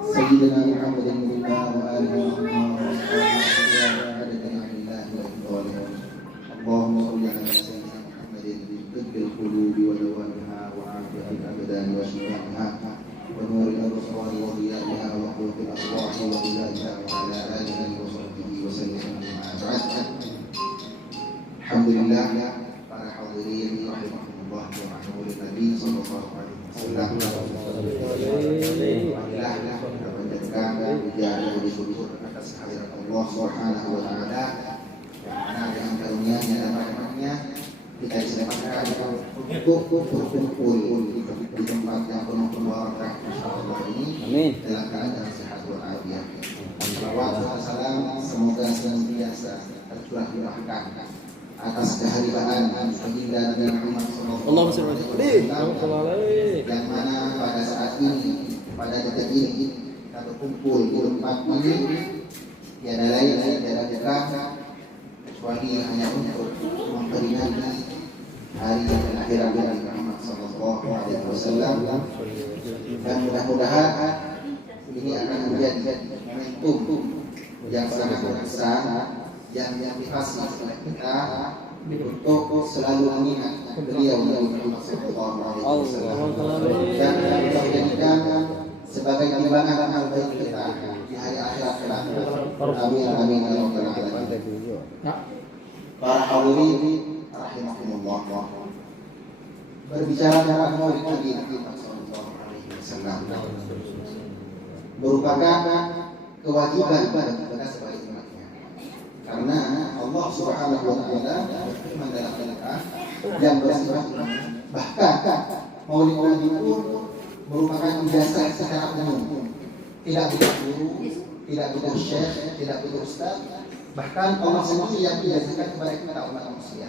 سيدنا محمد منا وآله وصحبه لله وإفضاله. اللهم صل على سيدنا محمد طب القلوب ودوائها وعافية الأبدان وشفائها ونور الأبصار وضيائها وقوت الأرواح وغذائها وعلى آله وصحبه وسلم أما بعد. Alhamdulillah, para hadirin rahimahumullah wa ma'amul Nabi sallallahu alaihi wasallam. Alhamdulillah kita panjatkan puja dan syukur atas kehadirat Allah Subhanahu wa taala yang mana dengan karunia-Nya dan rahmat-Nya kita disempatkan untuk berkumpul di tempat yang penuh kebarakah insyaallah ini dalam keadaan sehat walafiat. Salawat dan salam semoga senantiasa tercurahkan atas kehadiran baginda Nabi Muhammad sallallahu alaihi wasallam yang mana pada saat ini, pada detik ini kita berkumpul di tempat ini tiada lain tiada bukan kecuali hanya untuk memperingati hari kelahiran Nabi Muhammad sallallahu alaihi wasallam, dan mudah-mudahan ini akan menjadi momentum yang sangat berkesan yang dikasih oleh kita untuk selalu mengingat beliau Nabi Muhammad sallallahu alaihi wasallam dan menjadikan sebagai timbangan amal baik kita di hari akhirat kelak. Amin amin ya rabbal alamin. Para hadirin rahimahumullah, berbicara tentang Maulid Nabi Muhammad sallallahu alaihi wasallam merupakan kewajiban bagi kita sebagai umatnya, karena Allah Subhanahu wa taala berfirman dalam Al-Qur'an yang bersifat bahkan Maulid Nabi itu merupakan ijazah secara umum, tidak butuh guru, tidak butuh syekh, tidak butuh ustaz, bahkan Allah sendiri yang mengajarkan kepada kita umat manusia,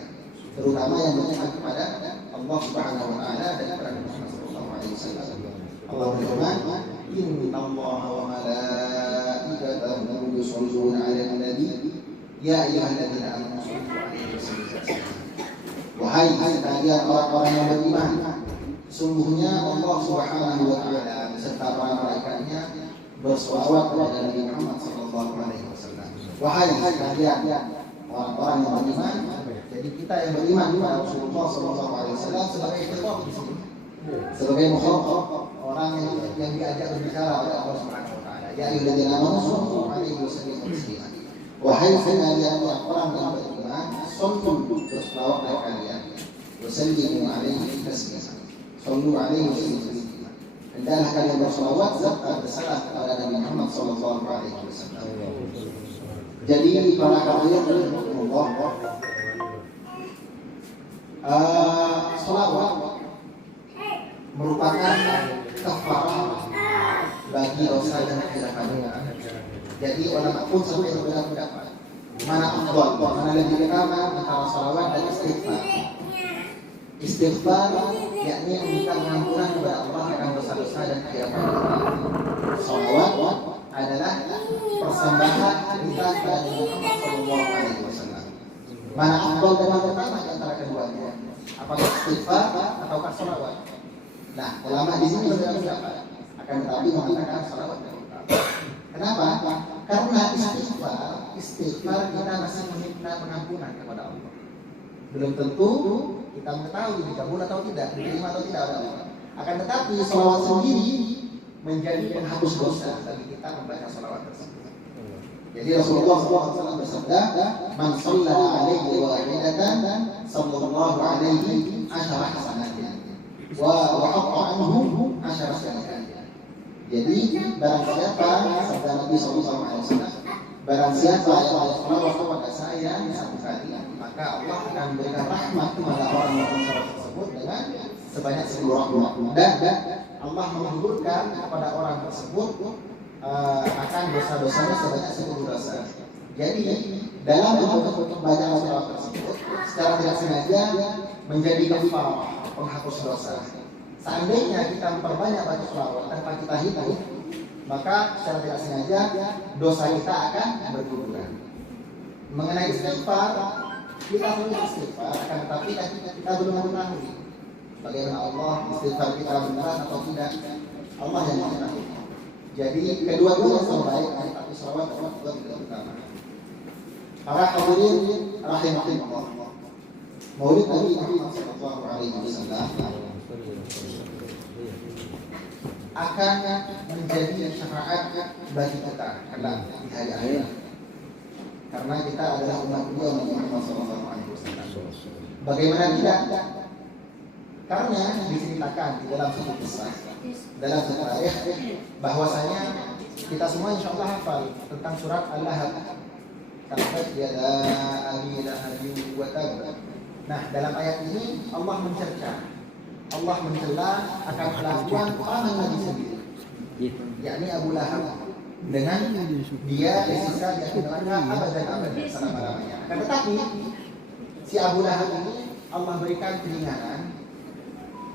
terutama yang beriman kepada Allah Subhanahu wa taala dan kepada Muhammad sallallahu alaihi wasallam. Allah berfirman, innallaha wa malaikatahu yusholluna 'alan nabi ya ayyuhalladzina amanu shollu 'alaihi wa sallimu. Wahai sekalian orang-orang yang beriman, sungguhnya Allah Subhanahu wa taala beserta para malaikatnya berselawat kepada Nabi Muhammad sallallahu alaihi wasallam. Wahai sekalian orang-orang yang beriman, jadi kita yang beriman kepada Rasulullah sallallahu alaihi wasallam sebagai khitab di sini, sebagai mukhatab, orang yang diajak berbicara oleh Allah Subhanahu wa taala. Ya ayyuhalladzina amanu shollu 'alaihi wa sallimu taslima. Wahai sekalian orang yang beriman, sallu berselawat kepada kalian, wa sallimu 'alaihi taslima. Sallu 'alaihi wa sallimu taslima. Hendaklah kalian berselawat serta bersalam kepada Nabi Muhammad sallallahu alaihi wasallam. Jadi para hadirin Allah, selawat merupakan kafarah bagi dosa dan kejahatan. Jadi ulama pun sampai berbeda pendapat mana afdal, mana lebih utama antara salawat dan istighfar. Istighfar yakni meminta pengampunan kepada Allah akan dosa-dosa dan kejahatan. Salawat adalah persembahan kita kepada Muhammad sallallahu alaihi wasallam. Mana afdal dan mana utama di antara keduanya? Apakah istighfar ataukah salawat? Nah, ulama di sini berbeda pendapat. Akan tetapi mengatakan salawat yang utama. Kenapa? Karena istighfar kita masih meminta pengampunan kepada Allah. Belum tentu kita mengetahui dikabul atau tidak, diterima atau tidak oleh Allah. Akan tetapi salawat sendiri menjadi penghapus dosa bagi kita membaca salawat tersebut. Jadi Rasulullah SAW bersabda, "Man shalla 'alaihi wahidatan sallallahu alaihi asyara hasanatan wa hatta anhu asyara sayyi'at." Jadi barang siapa, sabda Nabi SAW, barang siapa yang berselawat kepada saya satu kali, maka Allah akan memberikan rahmat kepada orang yang berselawat tersebut dengan sebanyak 10 rahmat. Dan Allah menggugurkan kepada orang tersebut akan dosa-dosanya sebanyak 10 dosa. Jadi dalam bentuk bacaan selawat tersebut secara tidak sengaja menjadi kafarah, penghapus dosa. Seandainya kita memperbanyak baca selawat tanpa kita hitung, maka secara tidak sengaja dosa kita akan berguguran. Mengenai istighfar, kita perlu istighfar, akan tetapi kita belum mengetahui bagaimana Allah istighfar kita benar atau tidak. Allah yang mengetahui. Jadi kedua-duanya sama baik, tapi salawat lebih utama. Para hadirin rahimahullah, Maulid Nabi Muhammad sallallahu alaihi wasallam akan menjadi syafaat bagi kita kelak di hari akhir. Karena kita adalah umat beliau Nabi Muhammad sallallahu alaihi wasallam. Bagaimana tidak? Karena diceritakan di dalam satu kisah, dalam satu ayat, bahwasanya kita semua insya Allah hafal tentang surat Al-Lahab. Tabbat yada abi lahabin wa tab. Nah, dalam ayat ini Allah mencela akan kelakuan paman Nabi sendiri, yakni Abu Lahab, dengan dia disiksa di neraka abadan selama-lamanya. Akan tetapi si Abu Lahab ini Allah berikan keringanan,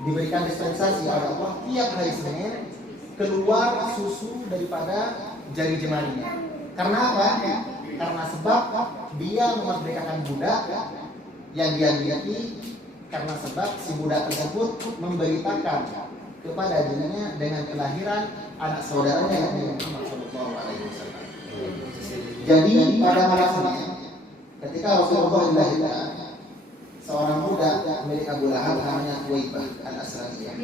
diberikan dispensasi oleh Allah tiap hari Senin keluar susu daripada jari jemarinya. Karena apa? Karena sebab dia memerdekakan budak yang dia miliki, karena sebab si budak tersebut memberitakan kepada dirinya dengan kelahiran anak saudaranya yang Muhammad sallallahu alaihi wasallam. Jadi pada masanya ketika Rasulullah dilahirkan, seorang budak milik Abu Lahab namanya Thuwaibah al-Aslamiyah.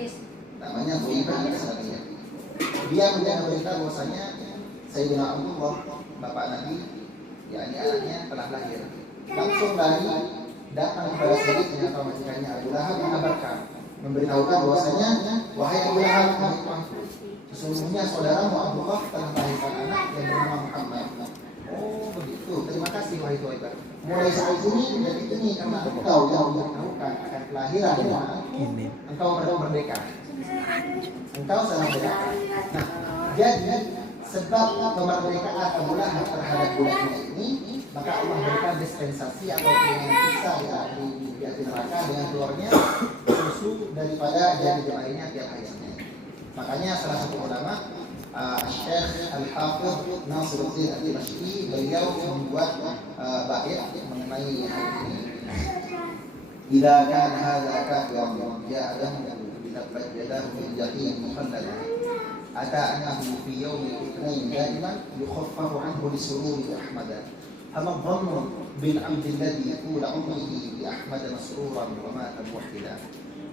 Dia mendengar berita bahwasanya Sayyidina Abdullah, bapak Nabi, yakni anaknya telah lahir. Langsung lari datang kepada Sayyidina atau majikannya Abu Lahab mengabarkan, memberitahukan bahwasanya, wahai Abu Lahab, sesungguhnya saudaramu Abdullah telah melahirkan anak yang bernama Muhammad. Oh begitu, terima kasih wahai Thuwaibah. Mulai saat ini menjadi ini karena engkau yang memberitahukan akan kelahiran ini, engkau merdeka. Engkau sangat merdeka. Nah, jadi sebab kemerdekaan Abu Lahab terhadap budaknya ini, maka Allah berikan dispensasi atau siksa di api neraka dengan keluarnya susu daripada jari jemarinya tiap hari Senin. Makanya salah satu ulama, Syekh Al-Hafidh Nasiruddin Al-Dimashqi, beliau membuat bait mengenai hal ini. Idza kana hadza kafiran ya adam bitabbat yadahu min jahim mukhallada ata'nahu fi yawmi ithnain daiman yukhaffafu anhu li sururi ahmada hama dhannu bil 'abdi alladhi tula umrihi bi ahmad masruran wa mata muwahhida.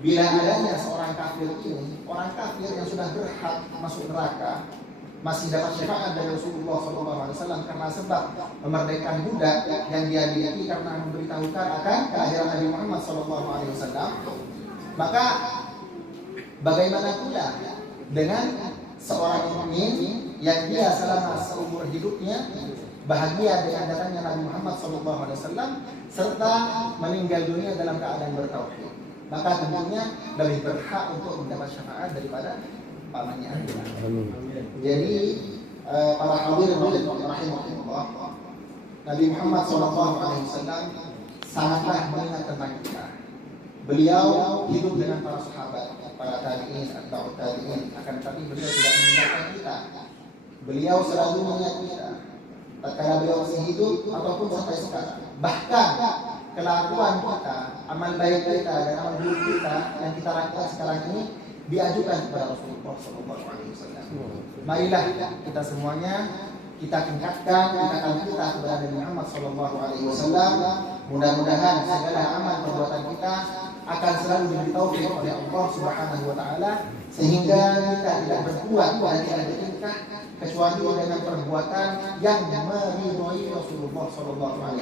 Bila adanya seorang kafir ini, orang kafir yang sudah berhak masuk neraka, masih dapat syafaat dari Rasulullah SAW karena sebab memerdekakan budak yang dia miliki karena memberitahukan akan kelahiran Nabi Muhammad SAW. Maka bagaimana pula dengan seorang mukmin yang dia selama seumur hidupnya bahagia dengan datangnya Nabi Muhammad SAW serta meninggal dunia dalam keadaan bertauhid, maka tentunya lebih berhak untuk mendapat syafaat daripada pamannya. Jadi para hadirin rahimahullah, Nabi Muhammad SAW sangatlah mengingat tentang kita. Beliau hidup dengan para sahabat, para tabi'in, atba'ut tabi'in, akan tetapi beliau tidak meninggalkan kita. Beliau selalu mengingat kita, tatkala beliau masih hidup ataupun sampai sekarang. Bahkan kelakuan kita, amal baik kita dan amal buruk kita yang kita lakukan sekarang ini diajukan kepada Rasulullah SAW. Marilah kita semuanya kita tingkatkan kita kepada Nabi Muhammad SAW. Mudah-mudahan segala amal perbuatan kita akan selalu diberi taufik oleh Allah Subhanahu wa taala, sehingga kita tidak berbuat dan tidak bertingkah kecuali dengan perbuatan yang meridhoi Rasulullah SAW,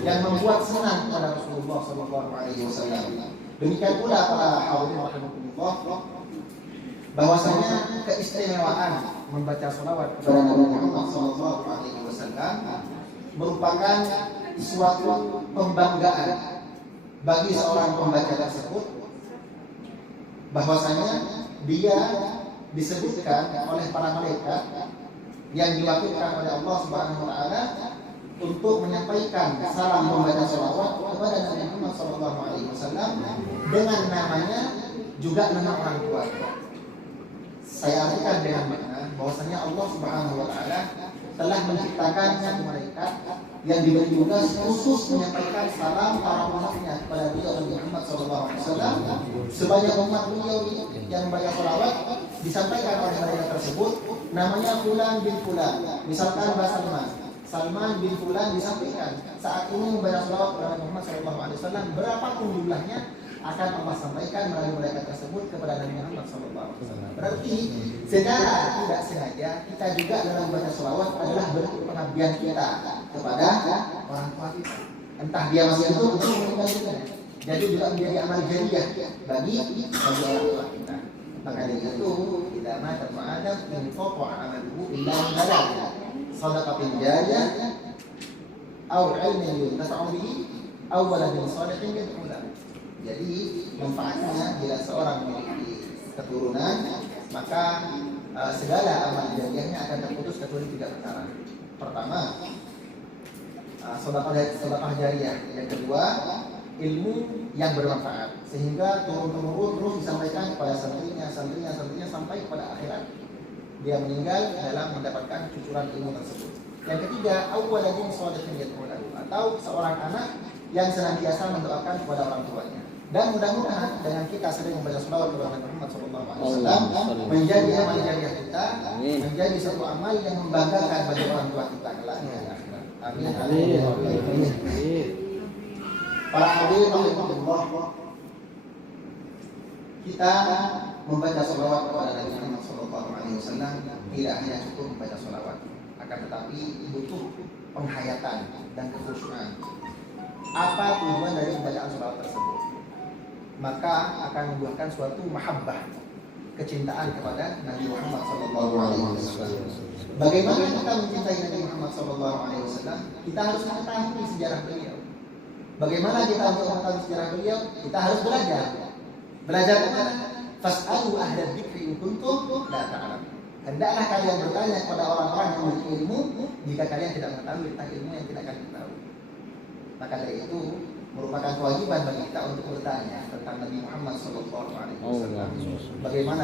yang membuat senang kepada Rasulullah SAW. Demikian pula para hadirin rahimakumullah, bahwasanya keistimewaan membaca salawat kepada Nabi Muhammad SAW merupakan suatu pembanggaan bagi seorang pembaca tersebut, bahwasanya dia disebutkan oleh para malaikat yang diwakilkan oleh Allah Subhanahu wa taala untuk menyampaikan salam membaca salawat kepada Nabi Muhammad SAW dengan namanya juga nama orang tua. Saya artikan dengan makna bahwasanya Allah Subhanahu wa taala telah menciptakan satu malaikat yang diberi tugas khusus menyampaikan salam para umatnya kepada beliau Nabi Muhammad SAW. Sebanyak umat beliau yang membaca salawat disampaikan oleh malaikat tersebut, namanya Fulan bin Fulan. Misalkan bahasa Salman bin Fulan disampaikan saat ini membaca salawat kepada Nabi Muhammad SAW, berapapun jumlahnya akan Allah sampaikan melalui malaikat tersebut kepada Nabi Muhammad SAW. Berarti secara tidak sengaja kita juga dalam membaca salawat adalah bentuk pengabdian kita kepada orang tua kita. Entah dia masih hidup atau meninggal dunia. Jadi juga menjadi amal jariah bagi orang tua kita. Maka dari itu tidak mata Adam yang foto amaluhu illa halal. Shadaqatin jariyah atau ilmin yuntafa'u bihi atau waladin shalihin yad'u lahu. Jadi manfaatnya bila seorang memiliki keturunan, maka segala amal jariahnya akan terputus kecuali 3 perkara. Pertama, sedekah jariah. Yang kedua, ilmu yang bermanfaat sehingga turun-temurun terus disampaikan kepada santrinya sampai kepada akhirat dia meninggal dalam mendapatkan cucuran ilmu tersebut. Yang ketiga, awwaladin shalihin yad'u lahu, atau seorang anak yang senantiasa mendoakan kepada orang tuanya. Dan mudah-mudahan dengan kita sering membaca salawat kepada Nabi Muhammad SAW menjadi amal jariah kita, menjadi satu amal yang membanggakan bagi orang tua kita kelak di akhirat. Amin. Amin. Para hadirin rahimahullah, kita membaca salawat kepada Nabi Muhammad SAW tidak hanya cukup membaca salawat, akan tetapi butuh penghayatan dan kekhusyuan. Apa tujuan dari pembacaan salawat tersebut? Maka akan membuahkan suatu mahabbah, kecintaan kepada Nabi Muhammad SAW. Bagaimana kita mencintai Nabi Muhammad SAW? Kita harus mengetahui sejarah beliau. Bagaimana kita untuk mengetahui sejarah beliau? Kita harus belajar. Belajar kemana? Fas'alu ahla dzikri in kuntum la ta'lamun. Hendaklah kalian bertanya kepada orang-orang yang memiliki ilmu jika kalian tidak mengetahui tentang ilmu yang tidak kalian tahu. Maka dari itu merupakan kewajiban bagi kita untuk bertanya tentang Nabi Muhammad SAW. Bagaimana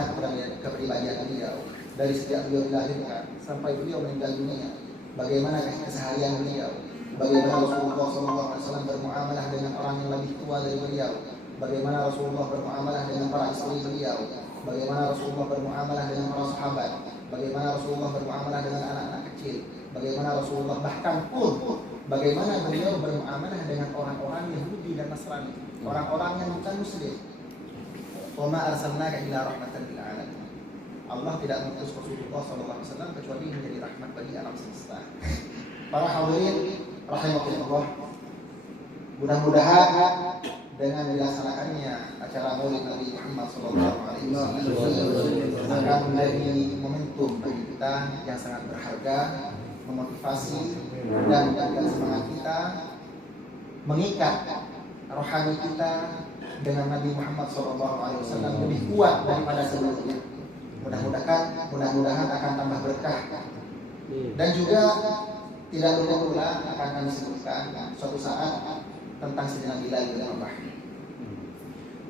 kepribadian beliau dari sejak beliau dilahirkan sampai beliau meninggal dunia. Bagaimana keseharian beliau. Bagaimana Rasulullah SAW bermuamalah dengan orang yang lebih tua dari beliau. Bagaimana Rasulullah bermuamalah dengan para istri beliau. Bagaimana Rasulullah bermuamalah dengan para sahabat. Bagaimana Rasulullah bermuamalah dengan anak-anak kecil. Bagaimana Rasulullah bahkan pun bagaimana beliau bermuamalah dengan orang-orang Yahudi dan Nasrani, orang-orang yang bukan Muslim. Wa ma arsalnaka illa rahmatan lil alamin. Allah tidak mengutus Rasulullah SAW kecuali menjadi rahmat bagi alam semesta. Para hadirin rahimakumullah, mudah-mudahan dengan dilaksanakannya acara Maulid Nabi Muhammad SAW akan menjadi momentum bagi kita yang sangat berharga, memotivasi dan menjaga semangat kita, mengikat rohani kita dengan Nabi Muhammad SAW lebih kuat daripada sebelumnya. Mudah-mudahan akan tambah berkah. Dan juga tidak lupa pula akan kami sebutkan suatu saat tentang Sayyidina Bilal bin Rabah.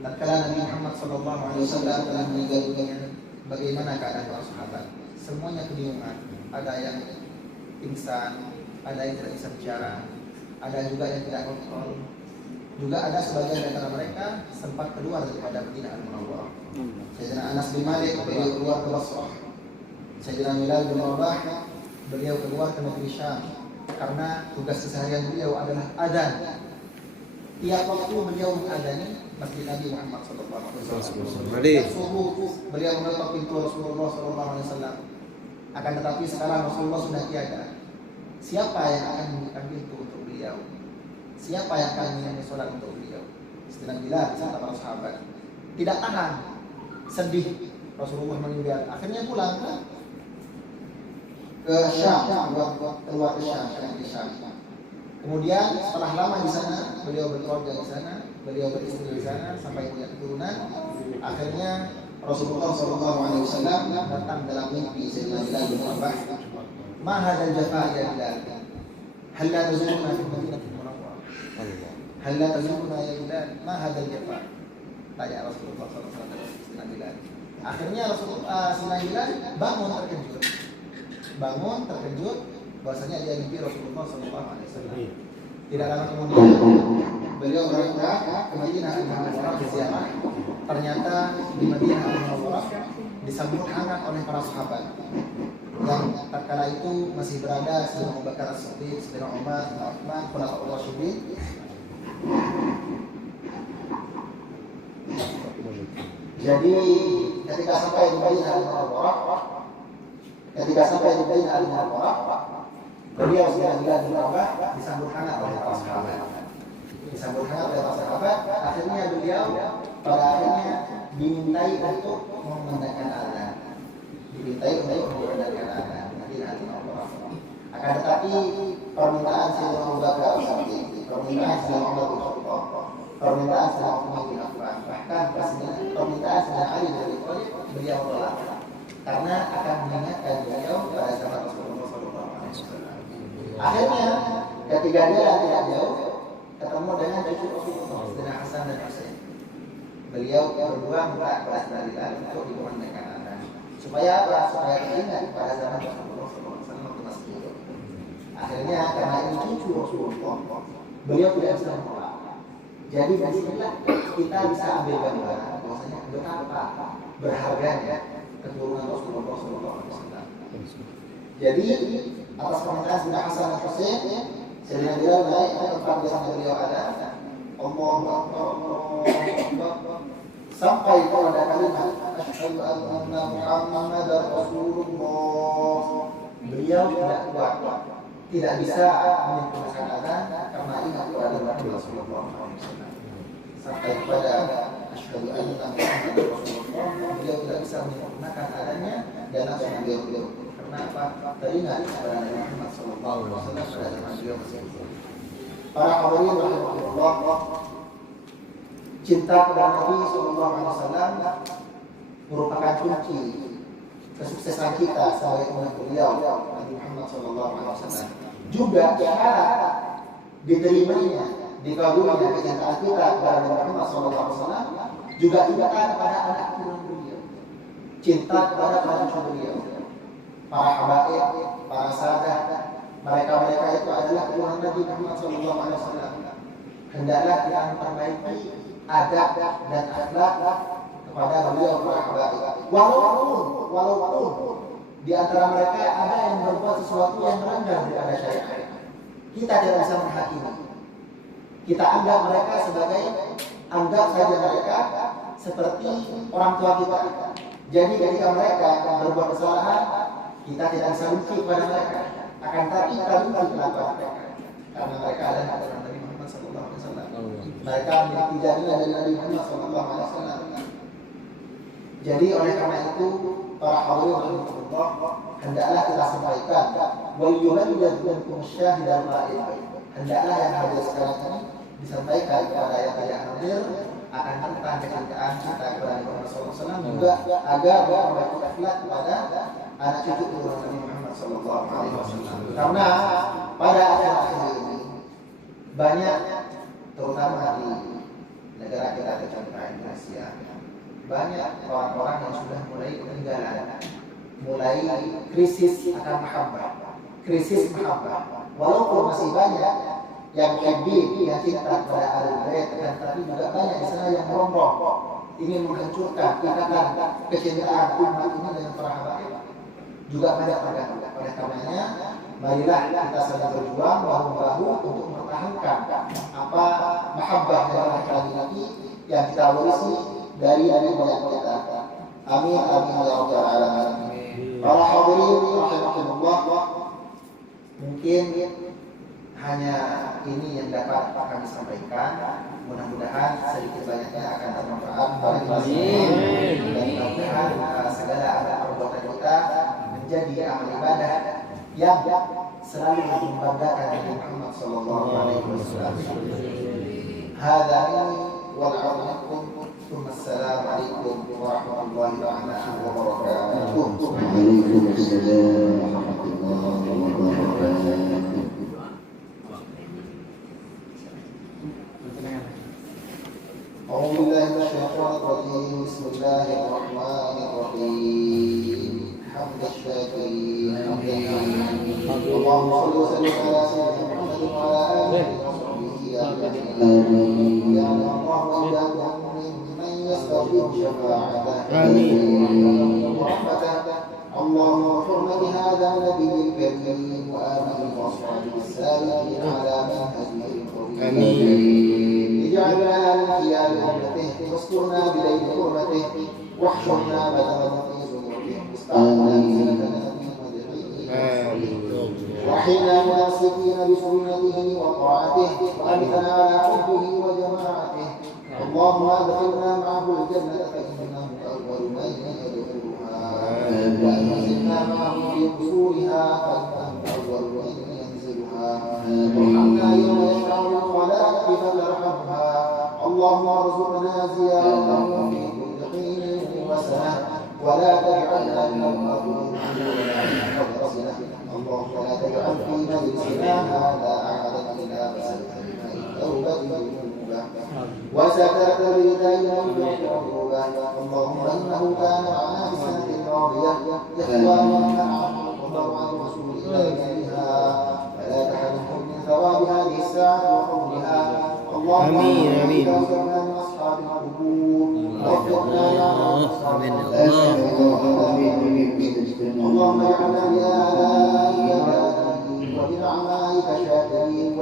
Tatkala Nabi Muhammad SAW telah meninggal dunia, bagaimana keadaan para sahabat? Semuanya kebingungan. Ada yang pingsan, ada yang tidak bisa bicara, ada juga yang tidak kontrol. Juga ada sebagian dari antara mereka sempat keluar daripada Madinah Al-Munawwarah. Sayyidina Anas bin Malik beliau keluar ke Basrah. Sayyidina Bilal bin Rabah beliau keluar ke negeri Syam karena tugas keseharian beliau adalah adzan. Tiap waktu beliau mengadani Masjid Nabi Muhammad SAW. Subuh beliau mengetok pintu Rasulullah SAW. Akan tetapi sekarang Rasulullah sudah tiada. Siapa yang akan membuka pintu untuk beliau? Siapa yang akan menyanyi sholat untuk beliau? Sayyidina Bilal serta para sahabat tidak tahan, sedih. Rasulullah meninggal. Akhirnya pulang ke Syam, keluar ke Syam. Kemudian setelah lama di sana, beliau berkeluarga di sana, beliau beristri di sana sampai punya keturunan. Akhirnya Rasulullah SAW datang dalam mimpi Sayyidina Bilal bin Rabah. Ma hadzal jafa ya Bilal? Hal la tazuruna fi Madinatil Munawwarah? Hal la tazuruna ya Bilal? Ma hadzal jafa? Tanya Rasulullah SAW kepada Sayyidina Bilal. Akhirnya Sayyidina Bilal bangun terkejut. bangun terkejut bahwasanya dia mimpi Rasulullah SAW. Tidak lama kemudian beliau berangkat ke Madinah Al-Munawwarah berziarah. Ternyata di Madinah Al-Munawwarah disambut hangat oleh para sahabat yang tatkala itu masih berada Sayyidina Abu Bakar As-Siddiq, Sayyidina Umar, Utsman, Khulafaur Rasyidin. Jadi ketika sampai di Madinah Al-Munawwarah, beliau sedang di Ka'bah disambut hangat oleh para sahabat. Akhirnya beliau pada akhirnya dimintai untuk mengumandangkan azan. Akan tetapi permintaan Sayyidina Abu Bakar As-Siddiq, permintaan Sayyidina Umar bin Khattab, permintaan Sayyidina Utsman bin Affan, bahkan permintaan Sayyidina Ali bin Abi Thalib beliau tolak karena akan mengingatkan beliau pada zaman Rasulullah SAW. Akhirnya ketika dia tidak jauh ketemu dengan cucu Rasulullah, Sayyidina Hasan dan Husain. Beliau berdua minta kepada Sayyidina Ali untuk dikumandangkan azan. Supaya apa? Supaya teringat pada zaman Rasulullah SAW waktu masih hidup. Akhirnya karena ini cucu Rasulullah, beliau tidak bisa menolak. Jadi dari sinilah kita bisa ambil gambaran bahwasanya betapa berharganya keturunan Rasulullah SAW. Jadi atas permintaan Sayyidina Hasan dan Husain, Sayyidina Bilal naik ke tempat di sana beliau ada. Allahu Akbar, sampai pada kalimat asyhadu anna Muhammadar Rasulullah. Beliau tidak kuat, tidak bisa menyempurnakan azan karena ingat kepada Rasulullah SAW. Sampai kepada asyhadu anna Muhammadar Rasulullah, beliau tidak bisa menyempurnakan azannya dan langsung beliau karena apa? Teringat kepada Nabi Muhammad SAW pada zaman beliau masih hidup. Para hadirin rahimahullah, cinta kepada Nabi SAW merupakan kunci kesuksesan kita sebagai umat beliau Nabi Muhammad SAW. Juga syarat diterimanya, dikabulnya kecintaan kita kepada Nabi Muhammad SAW juga cinta kepada anak turun beliau, cinta kepada para cucu beliau, para habaib, para sahabat. Mereka itu adalah keturunan Nabi Muhammad SAW. Hendaklah kita memperbaiki adab dan akhlak kepada beliau para habaib. Walaupun di antara mereka ada yang berbuat sesuatu yang melanggar daripada syariat, kita tidak bisa menghakimi. Kita anggap mereka saja mereka seperti orang tua kita. Jadi ketika mereka berbuat kesalahan, kita tidak bisa benci kepada mereka. Akan tetapi kita benci kepada mereka karena mereka adalah keturunan Nabi Muhammad SAW. Mereka memiliki jaminan dari Nabi Muhammad SAW. Jadi oleh karena itu para hadirin rahimahullah, hendaklah kita sampaikan wa yuballighukum syahidan ghaib. Hendaklah yang hadir sekarang ini disampaikan kepada yang tidak hadir akan tentang kecintaan kita kepada Nabi Muhammad SAW, juga agar memperbaiki akhlak kepada anak cucu keturunan Nabi Muhammad SAW. Karena pada akhir-akhir ini banyak, terutama di negara kita tercinta Indonesia, banyak orang-orang yang sudah mulai ketinggalan, mulai krisis akan mahabbah, walaupun masih banyak yang yang cinta kepada Ahlul Bait, tapi juga banyak di sana yang merongrong, ingin menghancurkan ikatan kecintaan umat ini dengan para habaib, juga banyak terganggu. Oleh karenanya, marilah kita saling berjuang bahu-bahu untuk mempertahankan apa mahabbah yang laki-laki yang kita warisi dari nenek moyang kita. Amin amin ya rabbal alamin. Para hadirin rahimahullah, mungkin hanya ini yang dapat kami sampaikan. Mudah-mudahan sedikit banyaknya akan bermanfaat bagi kita semua, dan mudah-mudahan segala amal perbuatan kita menjadi amal ibadah yang selalu membanggakan Nabi Muhammad sallallahu alaihi wasallam. Hadza minni wa la'akum. Assalamualaikum warahmatullahi wabarakatuh. Waalaikumsalam warahmatullahi wabarakatuh. أعوذ بالله من الشيطان الرجيم. بسم الله الرحمن الرحيم. حمد الشاكرين اللهم صل وسلم على سيدنا محمد وعلى آله وصحبه آمين. يا الله وإياك من يستغفر شفاعته ورحمته. اللهم بحرمة هذا النبي الكريم وآله وأصحابه السالمين على منهجه القويم. اجعلنا من خيار أمته واسترنا بليل حرمته واحشرنا مثلا في زمرته واستعملنا بسنتنا في مدحه وحينا مناسكين بسنته وطاعته وأمتنا على حبه وجماعته. اللهم أدخلنا معه الجنة فإنه أول من يدخلها وأنزلنا معه في قصورها فإنه أول من ينزلها. وارحمنا يوم يشفع الخلائق فترحمها. اللهم ارزقنا زيارته في كل حين وسنة ولا تجعلنا من المغفورين ولا صلة. اللهم لا تجعل في مجلسنا هذا أحدا إلا فسلك التوبة ذنوبه وسترت بردينا ذنوبه. اللهم إنه كان معنا في السنة الماضية إخوانا معه وضروا عن رسول الله بها فلا تحرمهم من ثواب هذه الساعة وحولها. اللهم آمين من أصحاب القبور ووفقنا يا رب. اللهم اجعلنا بآلائك وبنعمائك شاكرين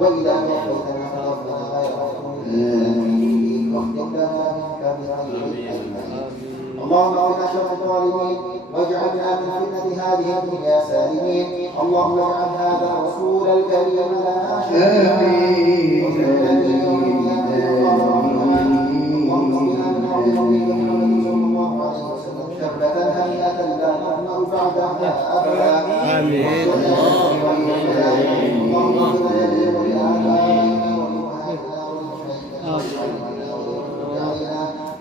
وإذا توفيتنا توفنا غير مفتونين واختم لنا منك بخير أجمعين. اللهم اغفر شر الظالمين واجعلنا من فتنة هذه الدنيا سالمين. اللهم اجعل هذا الرسول الكريم لنا شفيعا وسندنا يوم القيامة. اللهم اصلنا من عظيم محمد صلى الله عليه وسلم شربة هنيئة لا نظمأ بعدها أبدا. آمين. اللهم اغفر لنا ولآبائنا ولأمهاتنا ولمشايخنا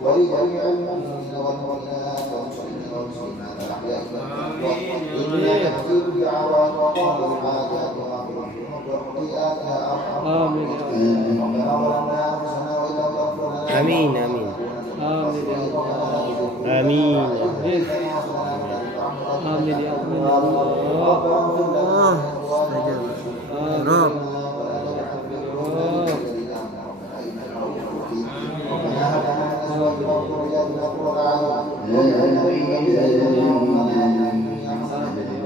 ولجميع المؤمنين والمؤمنات والمسلمين والمسلمات الأحياء والأموات. إنك تجيب الدعوات وقاضي الحاجات وغفر الخطيئات يا أرحم الراحمين. ربنا ظلمنا أنفسنا وإن لم تغفر لنا آمين آمين آمين آمين يا الله.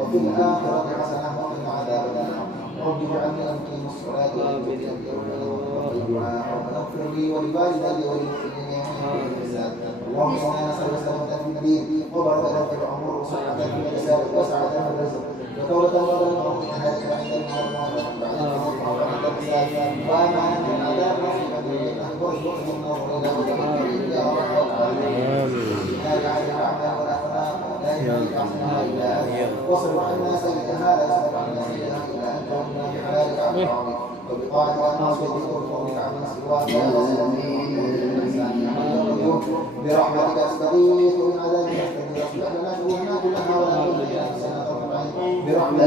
وفي الآخرة حسنة وقنا عذاب النار. رب اجعلني أقيم الصلاة ربنا اغفر لي ولوالدي وللمؤمنين يوم الحساب. اللهم إنا نسألك سلامة في الدين وبركة في العمر وصحة في الجسد وسعة في الرزق وتوبة وغفرة من هذه عند الموت بعد الموت وعند الحساب وأمانة من عذاب نصيبا بالجنة وارزقنا النار إلى وجهك يا رب العالمين. لا يعلم الأعمال والأخلاق لا يعلم أحسنها إلا أنت واصرف عنا سيئها لا يصرف عنا سيئها إلا أنت ومنا بحلالك عن حرامك وبطاعتك عن معصيتك وبفضلك عمن سواك برحمتك أستغيث ومن عذابك أستغيث اصلح لنا شؤوننا كلها ولا تكلنا أنفسنا طرفة عين برحمتك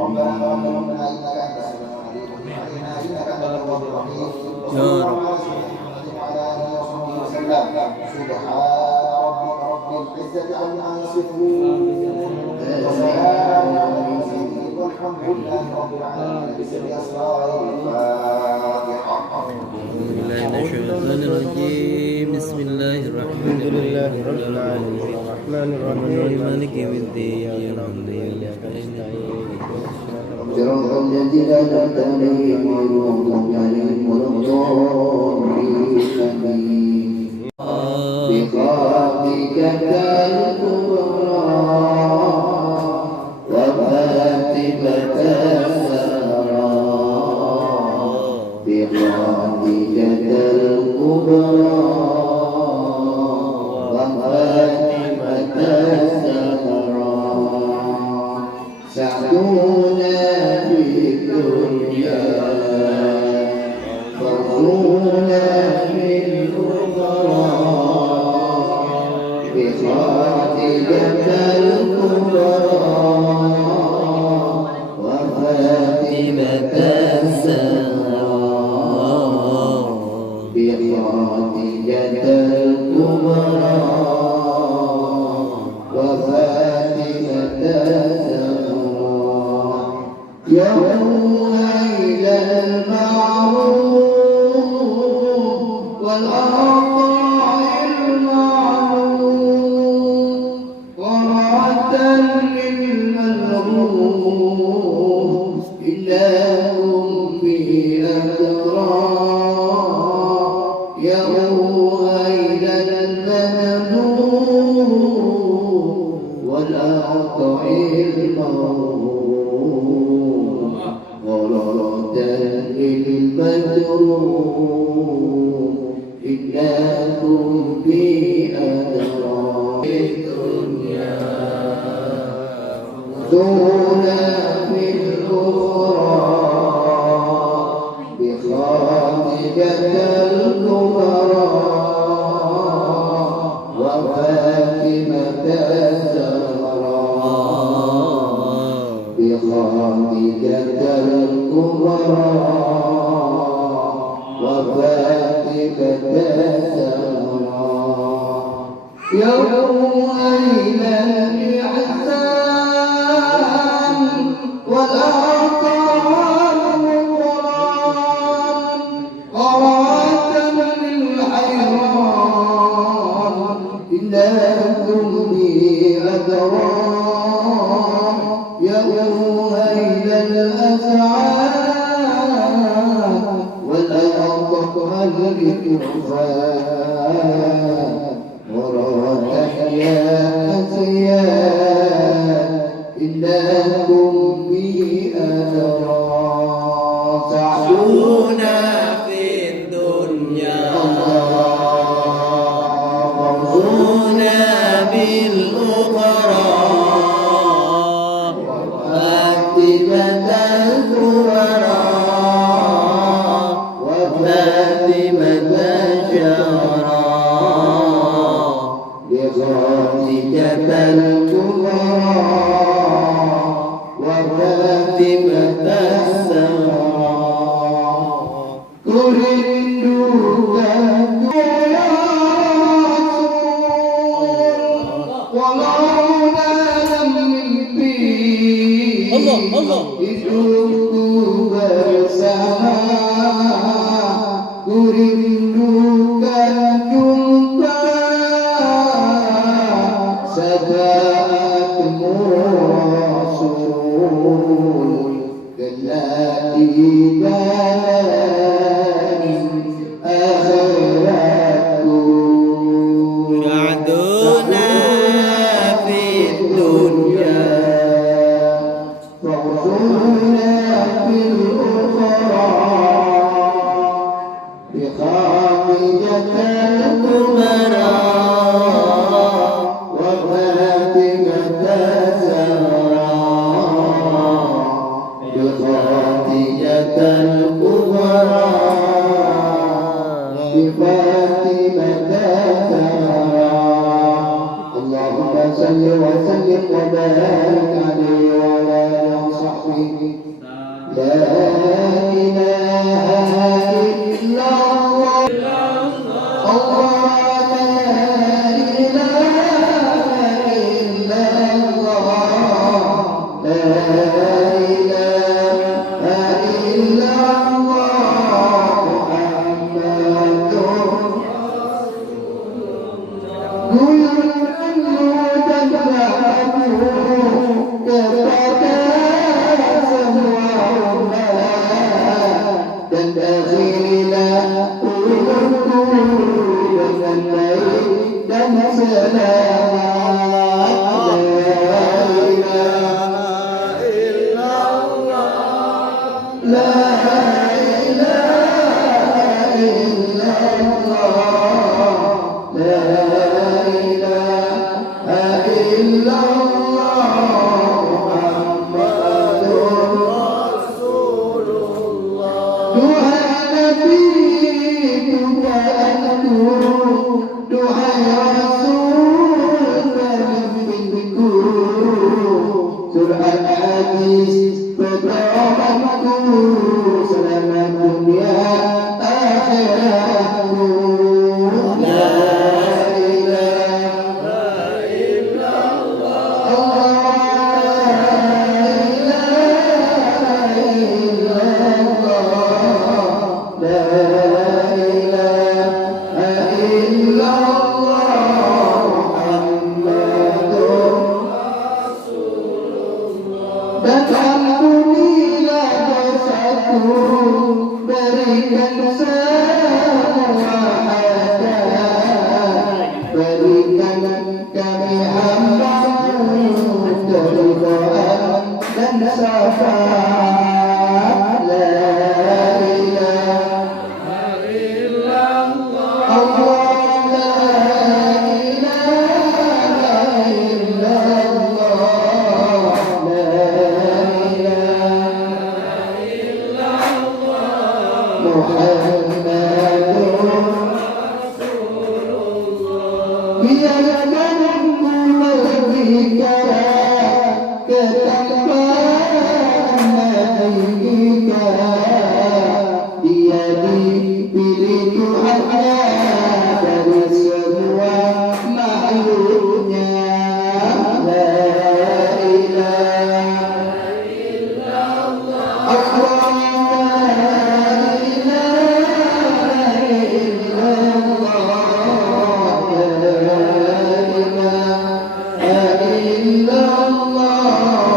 ربنا ربنا إنك أنت السميع العليم وتب علينا إنك أنت التواب الرحيم. وصلى الله على سيدنا محمد وعلى آله وصحبه وسلم. سبحان ربك رب العزة عما يصفون وسلام على المرسلين والحمد لله رب العالمين. بسر أسرار الفاتحة. بسم الله الرحمن الرحيم رب العالمين الرحمن الرحيم مالك يوم الدين إياك نعبد وإياك نستعين صراط الذين أنعمت عليهم غير المغضوب عليهم ولا الضالين. بخاطك الكبرى وفاتمة الزهراء بخاطك الكبرى وفاتمة الزهراء سعدونا بالدنيا فرحونا بالأخرى بخاطبة الكبرى وفاتمة الزهراء بخاطبة والعطاء المعلوم ورعة للملهوف إنهم به أدرى يروى إلى المندوب والعطاء المعلوم ورعة للمجروح إنكم في أدرى الدنيا دون في الأخرى بخاتجة الكبرى وفاتمة الزهراء بخاتجة الكبرى وفاتكة الزهراء يومين الإحسان والأعطار القرآن قرأت للحيران إنكم بي أدرى يومين الأسعاد والأرض الكفار مرادك يا أسياد إنكم بي أدرى سعدونا في الدنيا مرضونا بالأخرى فاتمة الكبرى وفاتمة الشهراء بخاتجة الكبرى وفاتمة الزهراء تريدك يا رسول ولولا لم يبين الله يجوك السماء تريدك جنبا سدات رسول كالتي كان آخرته سعدونا في الدنيا فاغفرنا في الأخرى بخاتجة الكبرى وفاتمة الزهراء بخاتجة الكبرى بفاتمة الزهراء اللهم صل وسلم وبارك عليه وعلى آله وصحبه لا إله إلا الله الله لا إله إلا الله لا إله إلا الله محمد كل dan akhirnya dari semua makhluknya. La ilaha illallah, Allah la ilaha illallah, la ilaha illallah.